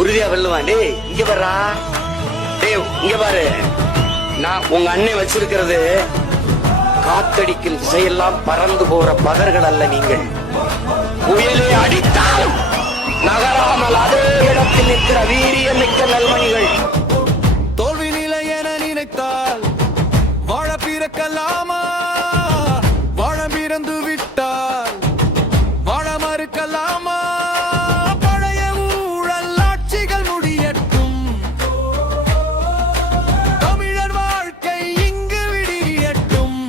உறுதியா வெல்லுவான். டேய் இங்க வர்றா, டேய் இங்க பாரு. நான் உங்க அண்ணன் வச்சிருக்கிறது காத்தடிக்கும் திசையெல்லாம் பறந்து போற பதர்கள் அல்ல. நீங்கள் புயலே அடித்தால் நகராமல் அதே இடத்தில் நிற்கிற வீரியம் மிக்க நல்மணிகள். தோல்வி நிலை என நினைத்தால் வாழ பிறக்கலாமா? வாழ பிறந்து விட்டால் வாழ மறுக்கலாமா? பழைய ஊழல் ஆட்சிகள் முடியட்டும், தமிழர் வாழ்க்கை இங்கு விடியட்டும்.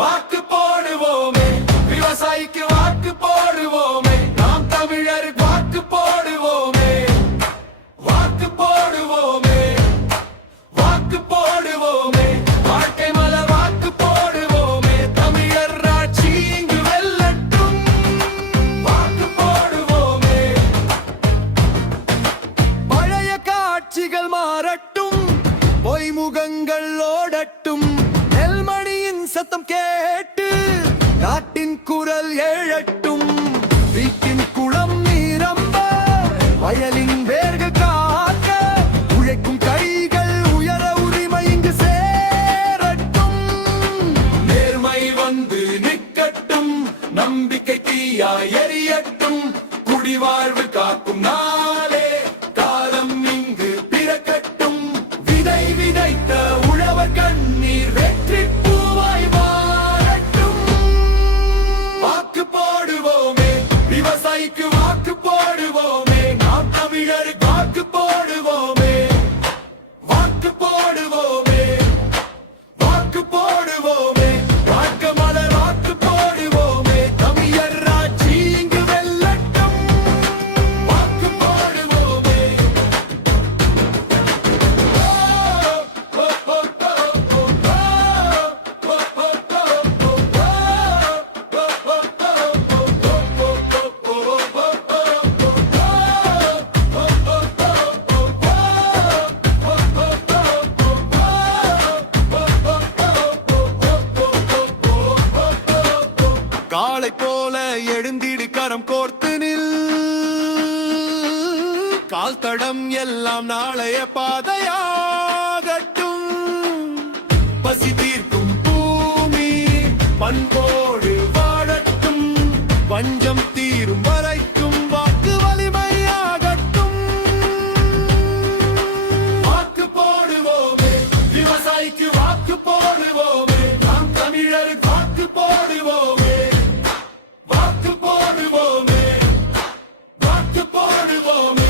வாக்கு போடுவோமே, விவசாயிக்கு வாக்கு போடுவோமே, நாம் தமிழர் வாக்கு போடுவோமே, வாக்கு போடுவோமே, வாக்கு போடுவோமே, வாழ்க்கை மலர் வாக்கு போடுவோமே, தமிழர் ஆட்சி இங்கு வெல்லட்டும், வாக்கு போடுவோமே. பழைய காட்சிகள் மாறட்டும், பொய்முகங்கள் ஓடட்டும், நெல்மணியின் சத்தம் கேட்டு நாட்டின் குரல் எழட்டும். வீட்டின் குளம் நீரம்ப, வயலின் வேர்கள் காக்க, உழைக்கும் கைகள் உயர உரிமை இங்கு சேரட்டும். நேர்மை வந்து நிற்கட்டும், நம்பிக்கை தீயாய் எரியட்டும், குடிவாழ்வு காக்கும் நாளே காலம் இங்கு பிறக்கட்டும். விதை விதைத்த உழவர் கண்ணீர் வெற்றி பூவாய் மாறட்டும். வாக்கு போடுவோமே, விவசாயிக்கு வாக்கு போடுவோமே, நாம் தமிழருக்கு வாக்கு போடுவோமே, வாக்கு போடுவோமே, வாக்கு போடுவோமே, வாழ்க்கை மலர் வாக்கு போடுவோமே, தமிழர் ஆட்சி இங்கு வெல்லட்டும், வாக்கு போடுவோமே. காளை போல எழுந்திடு, கரம் கோர்த்து நில், கால் தடம் எல்லாம் நாளைய பாதையாகட்டும். பசி தீர்க்கும் பூமி பண்போடு வாழட்டும், வஞ்சம் தீரும் வரைக்கும் வாக்கு வலிமையாகட்டும். வாக்கு போடுவோமே, விவசாயிக்கு வாக்கு போடுவோமே, நாம் தமிழருக்கு வாக்கு போடுவோமே, வாக்கு போடுவோமே, வாக்கு போடுவோமே,